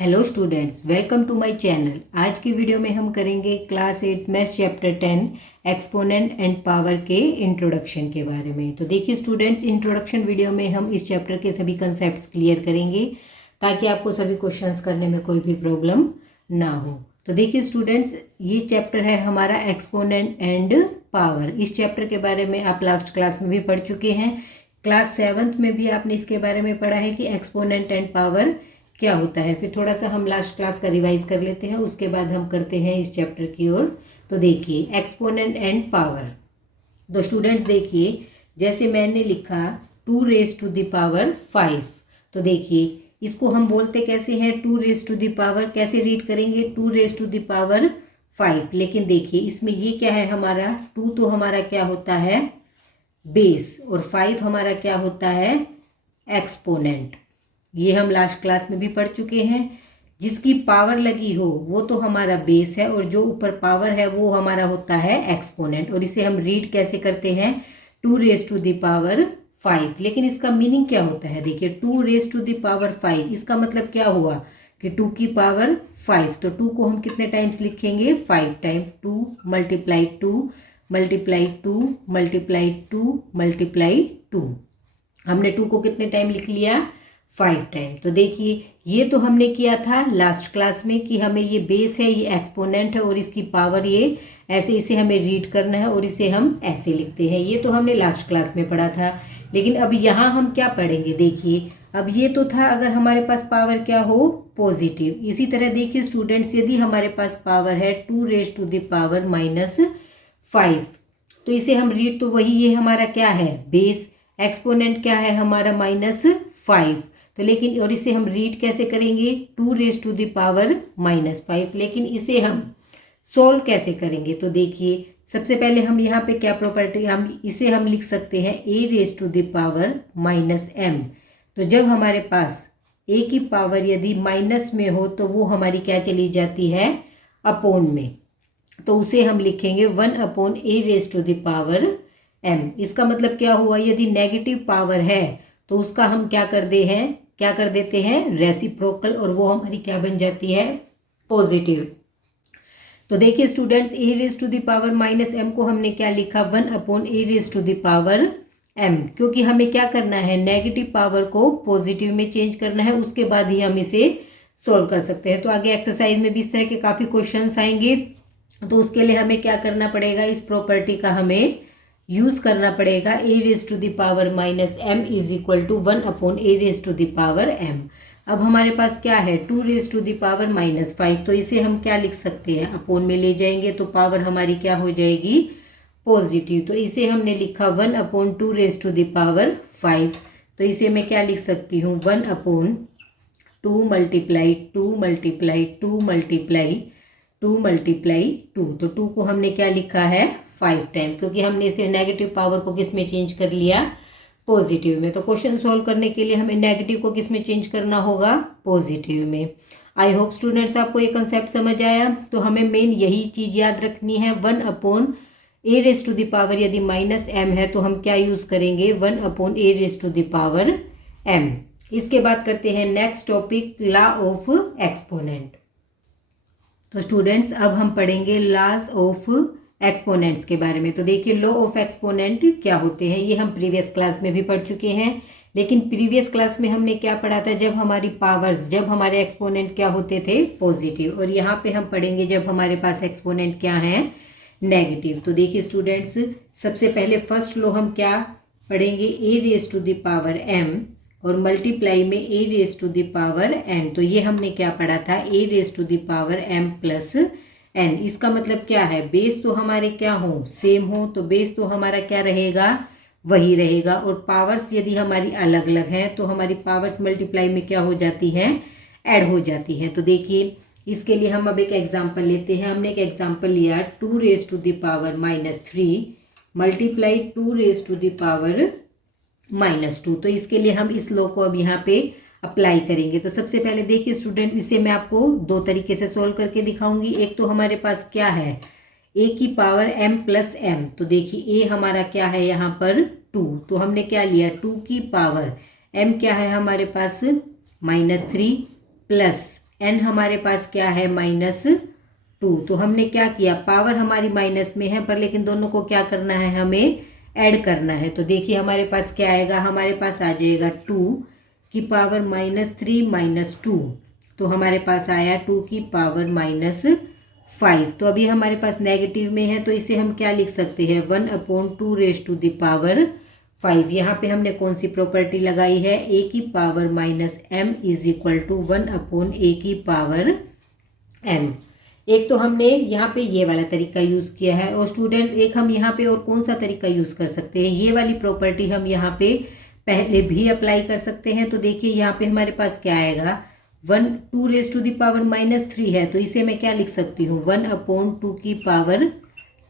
Hello students, welcome to my channel. आज की video में हम करेंगे class 8 maths chapter 10 exponent and power के इंट्रोडक्शन के बारे में। तो देखिए स्टूडेंट्स, इंट्रोडक्शन वीडियो में हम इस चैप्टर के सभी कंसेप्ट्स क्लियर करेंगे ताकि आपको सभी क्वेश्चंस करने में कोई भी प्रॉब्लम ना हो। तो देखिए स्टूडेंट्स, ये चैप्टर है हमारा एक्सपोनेंट एंड पावर। इस चैप्टर के बारे में आप लास्ट क्लास में भी पढ़ चुके हैं। क्लास 7th में भी आपने इसके बारे में पढ़ा है कि एक्सपोनेंट एंड पावर क्या होता है। फिर थोड़ा सा हम लास्ट क्लास का रिवाइज कर लेते हैं, उसके बाद हम करते हैं इस चैप्टर की ओर। तो देखिए एक्सपोनेंट एंड पावर। तो स्टूडेंट्स देखिए, जैसे मैंने लिखा 2 रेज टू द पावर 5। तो देखिए इसको हम बोलते कैसे हैं, 2 रेज टू द पावर। कैसे रीड करेंगे, 2 रेज टू द पावर 5। लेकिन देखिए इसमें ये क्या है, हमारा 2 तो हमारा क्या होता है बेस, और 5 हमारा क्या होता है एक्सपोनेंट। ये हम लास्ट क्लास में भी पढ़ चुके हैं। जिसकी पावर लगी हो वो तो हमारा बेस है, और जो ऊपर पावर है वो हमारा होता है एक्सपोनेंट। और इसे हम रीड कैसे करते हैं, 2 रेज टू द पावर 5। लेकिन इसका मीनिंग क्या होता है, देखिए 2 रेज टू द पावर 5, इसका मतलब क्या हुआ कि 2 की पावर 5। तो 2 को हम कितने टाइम्स लिखेंगे, 5 time. 2 multiply 2 multiply 2 multiply 2 multiply 2। हमने 2 को कितने टाइम लिख लिया, 5 टाइम। तो देखिए ये तो हमने किया था लास्ट क्लास में कि हमें ये बेस है, ये एक्सपोनेंट है, और इसकी पावर ये ऐसे, इसे हमें रीड करना है और इसे हम ऐसे लिखते हैं। ये तो हमने लास्ट क्लास में पढ़ा था। लेकिन अब यहाँ हम क्या पढ़ेंगे, देखिए अब ये तो था अगर हमारे पास पावर क्या हो, पॉजिटिव। इसी तरह देखिए स्टूडेंट्स, यदि हमारे पास पावर है 2 रेज टू द पावर -5, तो इसे हम रीड, तो वही ये हमारा क्या है बेस। एक्सपोनेंट क्या है हमारा -5। तो लेकिन और इसे हम रीड कैसे करेंगे, 2 रेज टू द पावर -5। लेकिन इसे हम सोल्व कैसे करेंगे, तो देखिए सबसे पहले हम यहाँ पे क्या प्रॉपर्टी, हम इसे हम लिख सकते हैं a raise to the power -m। तो जब हमारे पास a की पावर यदि माइनस में हो तो वो हमारी क्या चली जाती है, अपोन में। तो उसे हम लिखेंगे 1/a raise to the power m। इसका मतलब क्या हुआ, यदि नेगेटिव पावर है तो उसका हम क्या कर देते हैं रेसिप्रोकल, और वो हमारी क्या बन जाती है, पॉजिटिव। तो देखिए students, a raise to the power -m को हमने क्या लिखा, 1/a raise to the power m। क्योंकि हमें क्या करना है, नेगेटिव पावर को पॉजिटिव में चेंज करना है, उसके बाद ही हम इसे सोल्व कर सकते हैं। तो आगे एक्सरसाइज में भी इस तरह के काफ़ी क्वेश्चंस आएंगे, तो उसके लिए हमें क्या करना पड़ेगा, इस प्रॉपर्टी का हमें यूज करना पड़ेगा। a raise to the power -m is equal to 1/a raise to the power m। अब हमारे पास क्या है, 2 रेज टू द पावर -5। तो इसे हम क्या लिख सकते हैं, अपोन में ले जाएंगे तो पावर हमारी क्या हो जाएगी, पॉजिटिव। तो इसे हमने लिखा 1/2 रेज टू द पावर 5। तो इसे मैं क्या लिख सकती हूँ, 1/2 मल्टीप्लाई 2 मल्टीप्लाई 2 मल्टीप्लाई 2 मल्टीप्लाई 2। तो 2 को हमने क्या लिखा है, 5 टाइम, क्योंकि हमने इसे नेगेटिव पावर को किस में चेंज कर लिया, पॉजिटिव में। तो क्वेश्चन सॉल्व करने के लिए हमें नेगेटिव को किस में चेंज करना होगा, पॉजिटिव में। आई होप स्टूडेंट्स आपको ये कंसेप्ट समझ आया। तो हमें मेन यही चीज़ याद रखनी है, 1/a raise to the power यदि -m है तो हम क्या यूज़ करेंगे, 1/a raise to the power m। इसके बाद करते हैं next topic, law of exponent. तो स्टूडेंट्स अब हम पढ़ेंगे लॉज ऑफ एक्सपोनेंट्स के बारे में। तो देखिए लॉ ऑफ एक्सपोनेंट क्या होते हैं, ये हम प्रीवियस क्लास में भी पढ़ चुके हैं। लेकिन प्रीवियस क्लास में हमने क्या पढ़ा था, जब हमारी पावर्स, जब हमारे एक्सपोनेंट क्या होते थे, पॉजिटिव। और यहाँ पे हम पढ़ेंगे जब हमारे पास एक्सपोनेंट क्या है, नेगेटिव। तो देखिए स्टूडेंट्स, सबसे पहले फर्स्ट लॉ हम क्या पढ़ेंगे, a raise to the power m और मल्टीप्लाई में a raise to the power n। तो ये हमने क्या पढ़ा था, a raise to the power m plus n। इसका मतलब क्या है, बेस तो हमारे क्या हो, सेम हो, तो बेस तो हमारा क्या रहेगा, वही रहेगा। और पावर्स यदि हमारी अलग अलग हैं तो हमारी पावर्स मल्टीप्लाई में क्या हो जाती हैं, ऐड हो जाती हैं। तो देखिए इसके लिए हम अब एक एग्जांपल लेते हैं। हमने एक एग्जांपल लिया 2 raise to the power -3 multiply 2 raise to the power -2। तो इसके लिए हम इस लॉ को अब यहाँ पे अप्लाई करेंगे। तो सबसे पहले देखिए स्टूडेंट, इसे मैं आपको 2 तरीके से सोल्व करके दिखाऊंगी। एक तो हमारे पास क्या है, a की पावर m प्लस m। तो देखिए a हमारा क्या है यहाँ पर 2, तो हमने क्या लिया, 2 की पावर m क्या है हमारे पास -3 प्लस n हमारे पास क्या है -2। तो हमने क्या किया, पावर हमारी माइनस में है पर लेकिन दोनों को क्या करना है, हमें ऐड करना है। तो देखिए हमारे पास क्या आएगा, हमारे पास आ जाएगा 2 की पावर -3 -2। तो हमारे पास आया 2 की पावर -5। तो अभी हमारे पास नेगेटिव में है तो इसे हम क्या लिख सकते हैं, 1/2 रेज़ टू द पावर 5। यहाँ पे हमने कौन सी प्रॉपर्टी लगाई है, a की power -m is equal to 1/a की पावर m। एक तो हमने यहाँ पे ये वाला तरीका यूज़ किया है। और स्टूडेंट्स एक हम यहाँ पे और कौन सा तरीका यूज़ कर सकते हैं, ये वाली प्रॉपर्टी हम यहाँ पे पहले भी अप्लाई कर सकते हैं। तो देखिए यहाँ पे हमारे पास क्या आएगा, 2 रेज़ टू द पावर -3 है तो इसे मैं क्या लिख सकती हूँ, 1/2 की पावर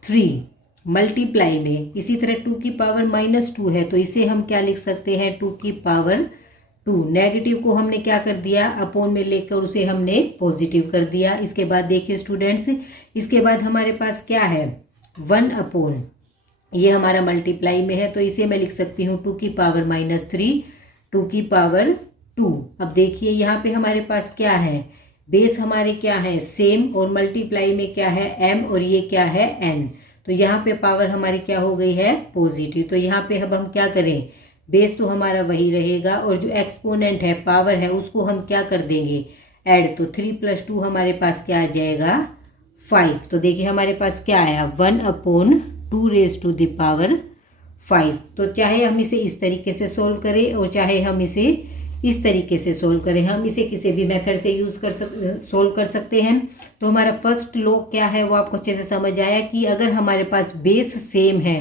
3 मल्टीप्लाई में, इसी तरह 2 की पावर -2 है तो इसे हम क्या लिख सकते हैं, 2 की पावर 2। नेगेटिव को हमने क्या कर दिया, अपोन में लेकर उसे हमने पॉजिटिव कर दिया। इसके बाद देखिए स्टूडेंट्स, इसके बाद हमारे पास क्या है, 1/, ये हमारा मल्टीप्लाई में है तो इसे मैं लिख सकती हूँ 2 की पावर -3 2 की पावर 2। अब देखिए यहाँ पे हमारे पास क्या है, बेस हमारे क्या है सेम, और मल्टीप्लाई में क्या है m और ये क्या है n। तो यहाँ पे पावर हमारी क्या हो गई है, पॉजिटिव। तो यहाँ पे अब हम क्या करें, बेस तो हमारा वही रहेगा और जो एक्सपोनेंट है पावर है उसको हम क्या कर देंगे, ऐड। तो 3 + 2 हमारे पास क्या आ जाएगा, 5। तो देखिए हमारे पास क्या आया, 1/2 रेज़ टू द पावर 5। तो चाहे हम इसे इस तरीके से सोल्व करें और चाहे हम इसे इस तरीके से सोल्व करें, हम इसे किसी भी मेथड से सोल्व कर सकते हैं। तो हमारा फर्स्ट लॉ क्या है वो आपको अच्छे से समझ आया कि अगर हमारे पास बेस सेम है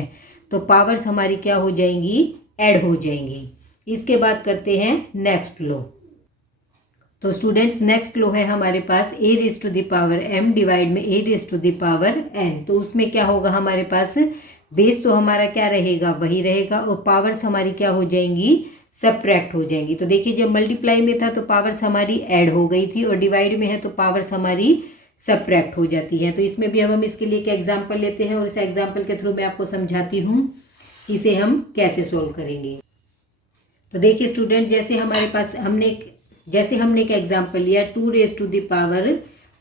तो पावर्स हमारी क्या हो जाएंगी, ऐड हो जाएंगी। इसके बाद करते हैं नेक्स्ट लॉ। तो स्टूडेंट्स नेक्स्ट लॉ है हमारे पास a raise to the power m divide में a raise to the power n। तो उसमें क्या होगा, हमारे पास बेस तो हमारा क्या रहेगा, वही रहेगा और पावर्स हमारी क्या हो जाएंगी, सब्ट्रैक्ट हो जाएंगी। तो देखिए जब मल्टीप्लाई में था तो पावर्स हमारी ऐड हो गई थी और डिवाइड में है तो पावर्स हमारी सब्ट्रैक्ट हो जाती है। तो इसमें भी अब हम इसके लिए एक एग्जाम्पल लेते हैं और इस एग्जाम्पल के थ्रू मैं आपको समझाती हूँ कि इसे हम कैसे सोल्व करेंगे। तो देखिए स्टूडेंट, जैसे हमारे पास हमने एक एग्जाम्पल लिया 2 रेज़ टू द पावर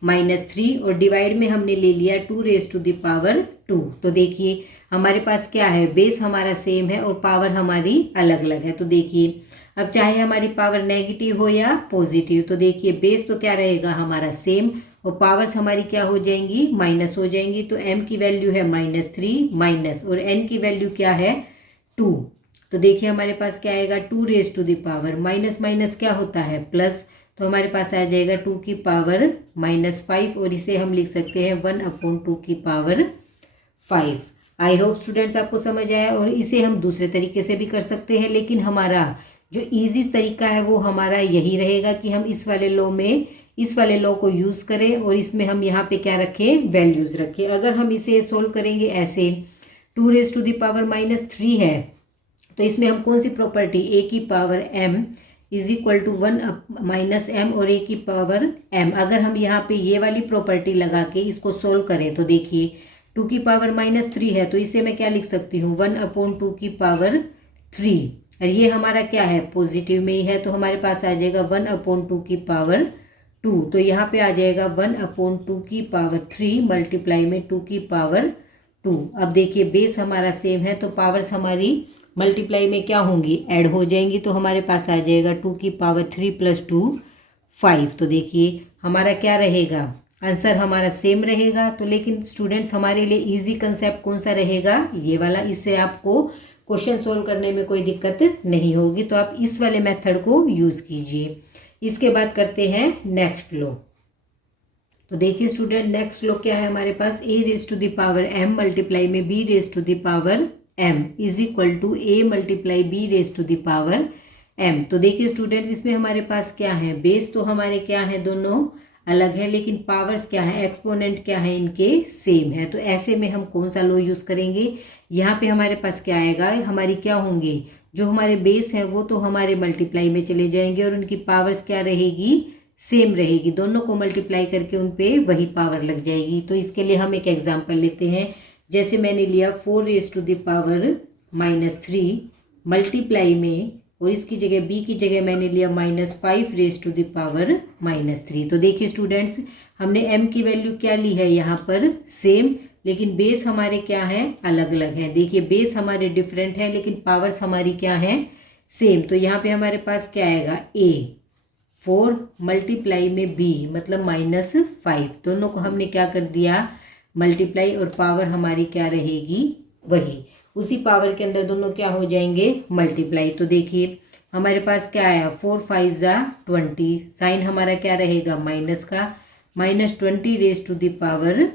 -3 और डिवाइड में हमने ले लिया 2 रेज़ टू द पावर 2। तो देखिए हमारे पास क्या है, बेस हमारा सेम है और पावर हमारी अलग अलग है। तो देखिए अब चाहे हमारी पावर नेगेटिव हो या पॉजिटिव, तो देखिए बेस तो क्या रहेगा हमारा सेम और पावर्स हमारी क्या हो जाएंगी, माइनस हो जाएंगी। तो m की वैल्यू है -3 माइनस और n की वैल्यू क्या है 2। तो देखिए हमारे पास क्या आएगा, 2 raise to the power minus minus क्या होता है प्लस, तो हमारे पास आ जाएगा 2 की पावर -5 और इसे हम लिख सकते हैं 1/2 की पावर 5। आई होप स्टूडेंट्स आपको समझ आया। और इसे हम दूसरे तरीके से भी कर सकते हैं, लेकिन हमारा जो इजी तरीका है वो हमारा यही रहेगा कि हम इस वाले लॉ को यूज़ करें और इसमें हम यहाँ पे क्या रखें, वैल्यूज़ रखें। अगर हम इसे सोल्व करेंगे ऐसे, 2 रेज़ टू द पावर -3 है तो इसमें हम कौन सी प्रॉपर्टी, a की power m is equal to 1 -m और a की पावर m, अगर हम यहाँ पे ये वाली प्रॉपर्टी लगा के इसको सोल्व करें तो देखिए 2 की पावर -3 है तो इसे मैं क्या लिख सकती हूँ, 1/2 की पावर 3। और ये हमारा क्या है, पॉजिटिव में ही है तो हमारे पास आ जाएगा 1/2 की पावर 2। तो यहाँ पे आ जाएगा 1/2 की पावर 3 मल्टीप्लाई में 2 की पावर 2। अब देखिए बेस हमारा सेम है तो पावर्स हमारी मल्टीप्लाई में क्या होंगी, ऐड हो जाएंगी। तो हमारे पास आ जाएगा 2 की पावर 3 + 2 5। तो देखिए हमारा क्या रहेगा, आंसर हमारा सेम रहेगा। तो लेकिन स्टूडेंट्स हमारे लिए इजी कंसेप्ट कौन सा रहेगा, ये वाला। इससे आपको क्वेश्चन सोल्व करने में कोई दिक्कत नहीं होगी, तो आप इस वाले मेथड को यूज़ कीजिए। इसके बाद करते हैं नेक्स्ट लॉ। तो देखिए स्टूडेंट नेक्स्ट लॉ क्या है हमारे पास, a raise to the power m multiply में b raise to the power m is equal to a multiply b raise to the power m। तो देखिए स्टूडेंट्स इसमें हमारे पास क्या है, बेस तो हमारे क्या है दोनों अलग है, लेकिन पावर्स क्या है, एक्सपोनेंट क्या है, इनके सेम है। तो ऐसे में हम कौन सा लॉ यूज़ करेंगे, यहाँ पे हमारे पास क्या आएगा, हमारी क्या होंगे, जो हमारे बेस हैं वो तो हमारे मल्टीप्लाई में चले जाएंगे और उनकी पावर्स क्या रहेगी, सेम रहेगी। दोनों को मल्टीप्लाई करके उन पे वही पावर लग जाएगी। तो इसके लिए हम एक एग्जांपल लेते हैं। जैसे मैंने लिया 4 raise to the power -3 multiply में और इसकी जगह b की जगह मैंने लिया -5 रेज टू द पावर -3। तो देखिए स्टूडेंट्स, हमने m की वैल्यू क्या ली है यहाँ पर सेम, लेकिन बेस हमारे क्या हैं, अलग अलग हैं। देखिए बेस हमारे डिफरेंट हैं लेकिन पावर्स हमारी क्या हैं, सेम। तो यहाँ पे हमारे पास क्या आएगा, a 4 मल्टीप्लाई में b मतलब -5, दोनों को हमने क्या कर दिया, मल्टीप्लाई, और पावर हमारी क्या रहेगी, वही उसी पावर के अंदर दोनों क्या हो जाएंगे, मल्टीप्लाई। तो देखिए हमारे पास क्या आया, 4 5 ज़ा 20, साइन हमारा क्या रहेगा, माइनस का, -20 रेज टू द पावर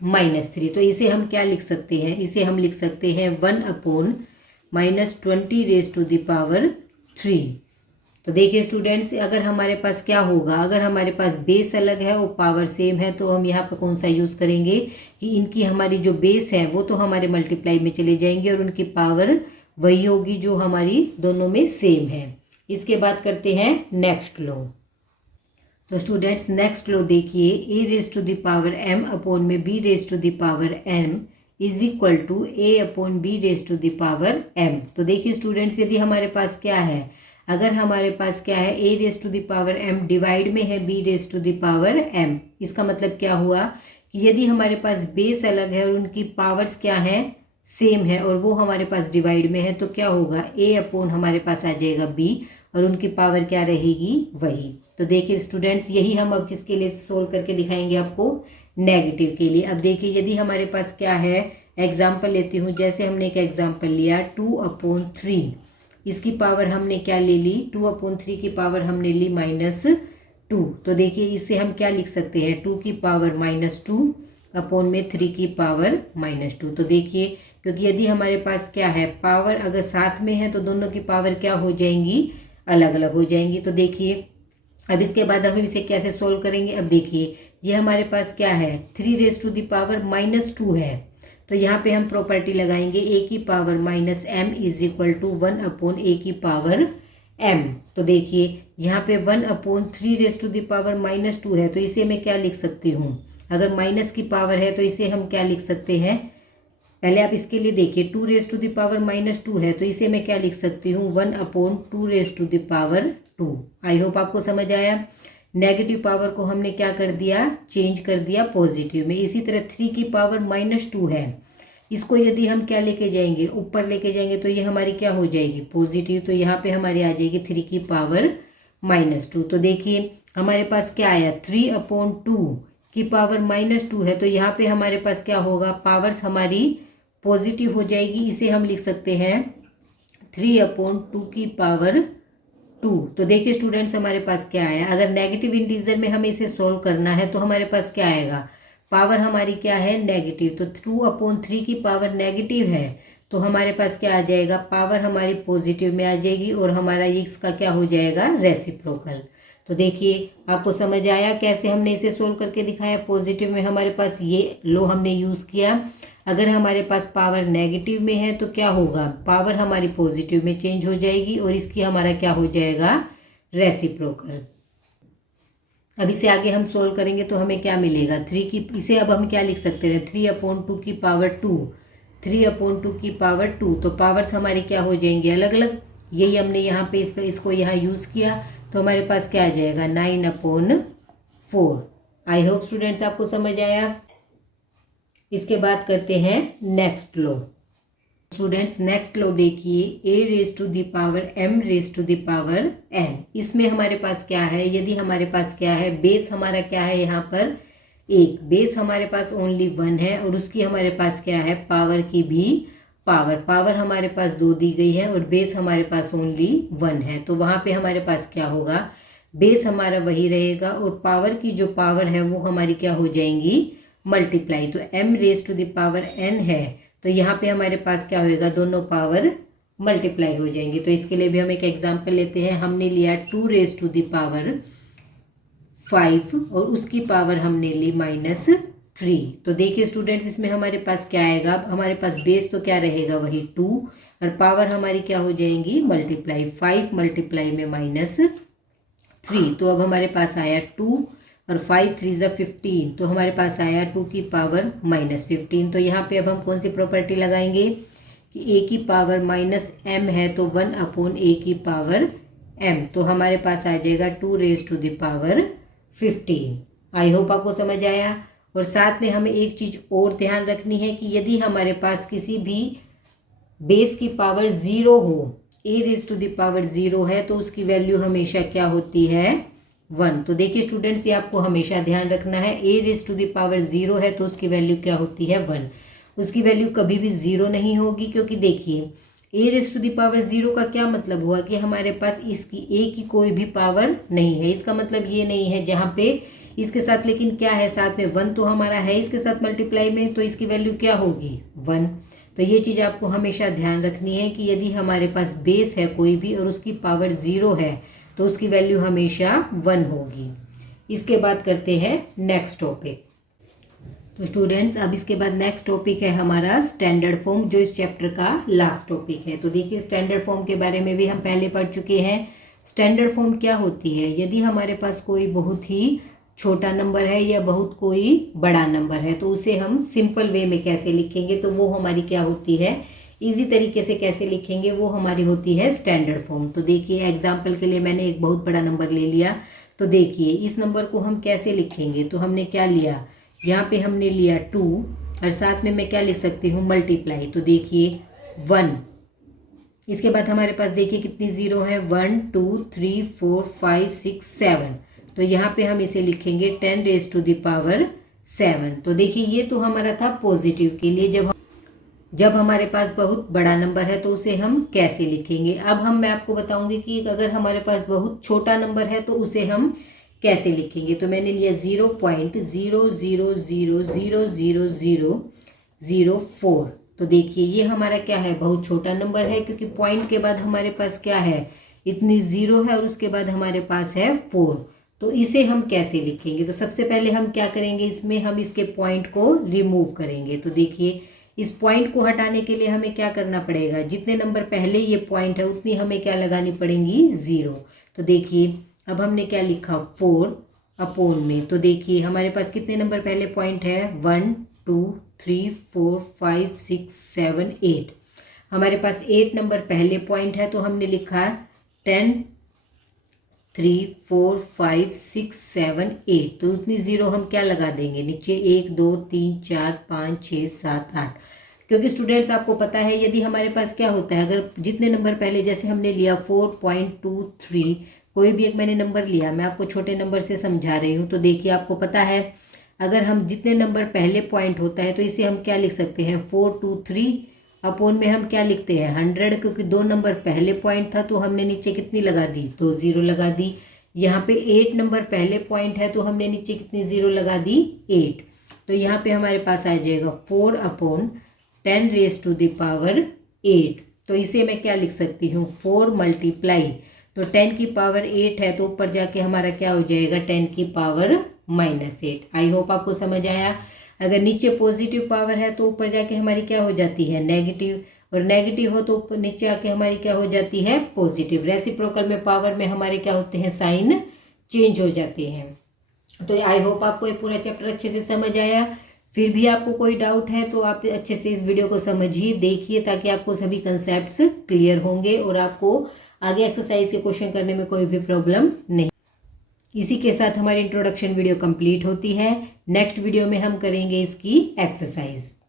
-3। तो इसे हम क्या लिख सकते हैं, इसे हम लिख सकते हैं 1/-20 रेज टू द पावर 3। तो देखिए स्टूडेंट्स, अगर हमारे पास क्या होगा, अगर हमारे पास बेस अलग है और पावर सेम है तो हम यहाँ पर कौन सा यूज़ करेंगे कि इनकी हमारी जो बेस है वो तो हमारे मल्टीप्लाई में चले जाएंगे और उनकी पावर वही होगी जो हमारी दोनों में सेम है। इसके बाद करते हैं नेक्स्ट लॉ। तो स्टूडेंट्स नेक्स्ट लॉ देखिए, a raise to the power m upon में b raise to the power n is equal to a upon b raise to the power m। तो देखिए स्टूडेंट्स, यदि हमारे पास क्या है, अगर हमारे पास क्या है, a raise to the power m divide में है b raise to the power m, इसका मतलब क्या हुआ कि यदि हमारे पास बेस अलग है और उनकी पावर्स क्या है, सेम है, और वो हमारे पास डिवाइड में है, तो क्या होगा, a अपॉन हमारे पास आ जाएगा b और उनकी पावर क्या रहेगी, वही। तो देखिए स्टूडेंट्स, यही हम अब किसके लिए सोल्व करके दिखाएंगे आपको, नेगेटिव के लिए। अब देखिए यदि हमारे पास क्या है, एग्जाम्पल लेती हूँ, जैसे हमने एक एग्जाम्पल लिया 2/3, इसकी पावर हमने क्या ले ली, 2/3 की पावर हमने ली -2। तो देखिए इससे हम क्या लिख सकते हैं, 2 की पावर -2 अपॉन में 3 की पावर -2। तो देखिए, क्योंकि यदि हमारे पास क्या है, पावर अगर साथ में है तो दोनों की पावर क्या हो जाएंगी, अलग अलग हो जाएंगी। तो देखिए अब इसके बाद हम इसे कैसे सोल्व करेंगे। अब देखिए ये हमारे पास क्या है, 3 रेज टू द पावर -2 है, तो यहाँ पे हम प्रॉपर्टी लगाएंगे a की power -m is equal to 1/a की पावर m। तो देखिए यहाँ पे 1/3 रेज टू द पावर -2 है, तो इसे मैं क्या लिख सकती हूँ, अगर माइनस की पावर है तो इसे हम क्या लिख सकते हैं, पहले आप इसके लिए देखिए 2 रेज टू द पावर -2 है, तो इसे मैं क्या लिख सकती हूँ, 1/2 raise to the power 2। I hope आपको समझ आया। नेगेटिव पावर को हमने क्या कर दिया, चेंज कर दिया पॉजिटिव में। इसी तरह 3 की पावर -2 है, इसको यदि हम क्या लेके जाएंगे, ऊपर लेके जाएंगे, तो ये हमारी क्या हो जाएगी, पॉजिटिव। तो यहाँ पे हमारी आ जाएगी 3 की पावर -2। तो देखिए हमारे पास क्या आया, 3/2 की पावर -2 है, तो यहाँ पे हमारे पास क्या होगा, पावर्स हमारी पॉजिटिव हो जाएगी। इसे हम लिख सकते हैं 3/2 की पावर 2। तो देखिए स्टूडेंट्स, हमारे पास क्या आया, अगर नेगेटिव इंटीजर में हमें इसे सॉल्व करना है तो हमारे पास क्या आएगा, पावर हमारी क्या है, नेगेटिव। तो 2/3 की पावर नेगेटिव है, तो हमारे पास क्या आ जाएगा, पावर हमारी पॉजिटिव में आ जाएगी और हमारा ये इसका क्या हो जाएगा, रेसिप्रोकल। तो देखिए आपको समझ आया कैसे हमने इसे सोल्व करके दिखाया। पॉजिटिव में हमारे पास ये लो हमने यूज़ किया, अगर हमारे पास पावर नेगेटिव में है तो क्या होगा, पावर हमारी पॉजिटिव में चेंज हो जाएगी और इसकी हमारा क्या हो जाएगा, रेसिप्रोकल। अब इसे आगे हम सोल्व करेंगे तो हमें क्या मिलेगा, 3 की, इसे अब हम क्या लिख सकते हैं, 3/2 की पावर 2, 3/2 की पावर 2। तो पावर्स हमारी क्या हो जाएंगी, अलग अलग। यही हमने यहाँ पे इसको यहाँ यूज़ किया, तो हमारे पास क्या आ जाएगा, 9/4। आई होप स्टूडेंट्स आपको समझ आया। इसके बाद करते हैं next law. Students next law देखिए, a raise to the power m raise to the power n। इसमें हमारे पास क्या है, यदि हमारे पास क्या है, बेस हमारा क्या है, यहाँ पर एक बेस हमारे पास ओनली 1 है और उसकी हमारे पास क्या है, पावर की भी पावर हमारे पास 2 दी गई है और बेस हमारे पास ओनली 1 है। तो वहाँ पे हमारे पास क्या होगा, बेस हमारा वही रहेगा और पावर की जो पावर है वो हमारी क्या हो जाएंगी, मल्टीप्लाई। तो m raise to the power n है, तो यहाँ पे हमारे पास क्या होएगा, दोनों पावर मल्टीप्लाई हो जाएंगे। तो इसके लिए भी हम एक एग्जांपल लेते हैं, हमने लिया 2 रेज टू द पावर 5 और उसकी पावर हमने ली -3। तो देखिए स्टूडेंट्स, इसमें हमारे पास क्या आएगा, हमारे पास बेस तो क्या रहेगा, वही 2 और पावर हमारी क्या हो जाएंगी, मल्टीप्लाई। 5 मल्टीप्लाई में -3, तो अब हमारे पास आया 2 और 5 3 ज़ा 15, तो हमारे पास आया 2 की पावर -15। तो यहाँ पे अब हम कौन सी प्रॉपर्टी लगाएंगे कि a की पावर माइनस m है तो 1 अपॉन a की पावर m, तो हमारे पास आ जाएगा 2 raise to the power 15। I hope आपको समझ आया। और साथ में हमें एक चीज़ और ध्यान रखनी है कि यदि हमारे पास किसी भी बेस की पावर 0 हो, a raise to the power 0 है तो उसकी वैल्यू हमेशा क्या होती है 1। तो देखिए स्टूडेंट्स, ये आपको हमेशा ध्यान रखना है, a raise to the power 0 है तो उसकी वैल्यू क्या होती है 1। उसकी वैल्यू कभी भी 0 नहीं होगी, क्योंकि देखिए a raise to the power 0 का क्या मतलब हुआ कि हमारे पास इसकी a की कोई भी पावर नहीं है। इसका मतलब ये नहीं है जहाँ पे इसके साथ लेकिन क्या है साथ में 1 तो हमारा है इसके साथ मल्टीप्लाई में, तो इसकी वैल्यू क्या होगी 1। तो ये चीज़ आपको हमेशा ध्यान रखनी है कि यदि हमारे पास बेस है कोई भी और उसकी पावर 0 है तो उसकी वैल्यू हमेशा 1 होगी। इसके बाद करते हैं नेक्स्ट टॉपिक। तो स्टूडेंट्स, अब इसके बाद नेक्स्ट टॉपिक है हमारा स्टैंडर्ड फॉर्म, जो इस चैप्टर का लास्ट टॉपिक है। तो देखिए स्टैंडर्ड फॉर्म के बारे में भी हम पहले पढ़ चुके हैं। स्टैंडर्ड फॉर्म क्या होती है, यदि हमारे पास कोई बहुत ही छोटा नंबर है या बहुत कोई बड़ा नंबर है तो उसे हम सिंपल वे में कैसे लिखेंगे, तो वो हमारी क्या होती है, इजी तरीके से कैसे लिखेंगे, वो हमारी होती है स्टैंडर्ड फॉर्म। तो देखिए एग्जाम्पल के लिए मैंने एक बहुत बड़ा नंबर ले लिया, तो देखिए इस नंबर को हम कैसे लिखेंगे। तो हमने क्या लिया, यहाँ पे हमने लिया 2 और साथ में मैं क्या लिख सकती हूँ मल्टीप्लाई। तो देखिए 1, इसके बाद हमारे पास देखिए कितनी ज़ीरो है 1 2 3 4 5 6 7। तो यहाँ पे हम इसे लिखेंगे 10 रेज टू द पावर 7। तो देखिए ये तो हमारा था पॉजिटिव के लिए, जब हमारे पास बहुत बड़ा नंबर है तो उसे हम कैसे लिखेंगे। अब मैं आपको बताऊंगी कि अगर हमारे पास बहुत छोटा नंबर है तो उसे हम कैसे लिखेंगे। तो मैंने लिया 0.00000004। तो देखिए ये हमारा क्या है, बहुत छोटा नंबर है, क्योंकि पॉइंट के बाद हमारे पास क्या है, इतनी ज़ीरो है और उसके बाद हमारे पास है 4। तो इसे हम कैसे लिखेंगे। तो सबसे पहले हम क्या करेंगे, इसमें हम इसके पॉइंट को रिमूव करेंगे। तो देखिए इस पॉइंट को हटाने के लिए हमें क्या करना पड़ेगा, जितने नंबर पहले ये पॉइंट है उतनी हमें क्या लगानी पड़ेंगी 0। तो देखिए अब हमने क्या लिखा 4 अपॉन में। तो देखिए हमारे पास कितने नंबर पहले पॉइंट है 1 2 3 4 5 6 7 8। हमारे पास 8 नंबर पहले पॉइंट है तो हमने लिखा 10 3 4 5 6 7 8। तो उतनी ज़ीरो हम क्या लगा देंगे नीचे, 1 2 3 4 5 6 7 8। क्योंकि स्टूडेंट्स आपको पता है यदि हमारे पास क्या होता है, अगर जितने नंबर पहले, जैसे हमने लिया 4.23, कोई भी एक मैंने नंबर लिया, मैं आपको छोटे नंबर से समझा रही हूँ। तो देखिए आपको पता है अगर हम जितने नंबर पहले पॉइंट होता है तो इसे हम क्या लिख सकते हैं 423 अपॉन में हम क्या लिखते हैं 100, क्योंकि 2 नंबर पहले पॉइंट था तो हमने नीचे कितनी लगा दी 2 ज़ीरो लगा दी। यहाँ पे 8 नंबर पहले पॉइंट है तो हमने नीचे कितनी ज़ीरो लगा दी 8। तो यहाँ पे हमारे पास आ जाएगा 4 upon 10 raise to the power 8। तो इसे मैं क्या लिख सकती हूँ 4 मल्टीप्लाई, तो 10 की पावर 8 है तो ऊपर जाके हमारा क्या हो जाएगा 10 की पावर -8। आई होप आपको समझ आया। अगर नीचे पॉजिटिव पावर है तो ऊपर जाके हमारी क्या हो जाती है नेगेटिव, और नेगेटिव हो तो ऊपर नीचे आके हमारी क्या हो जाती है पॉजिटिव। रेसिप्रोकल में पावर में हमारे क्या होते हैं साइन चेंज हो जाते हैं। तो आई होप आपको ये पूरा चैप्टर अच्छे से समझ आया। फिर भी आपको कोई डाउट है तो आप अच्छे से इस वीडियो को समझिए, देखिए, ताकि आपको सभी कंसेप्ट्स क्लियर होंगे और आपको आगे एक्सरसाइज के क्वेश्चन करने में कोई भी प्रॉब्लम नहीं। इसी के साथ हमारी इंट्रोडक्शन वीडियो कंप्लीट होती है। नेक्स्ट वीडियो में हम करेंगे इसकी एक्सरसाइज।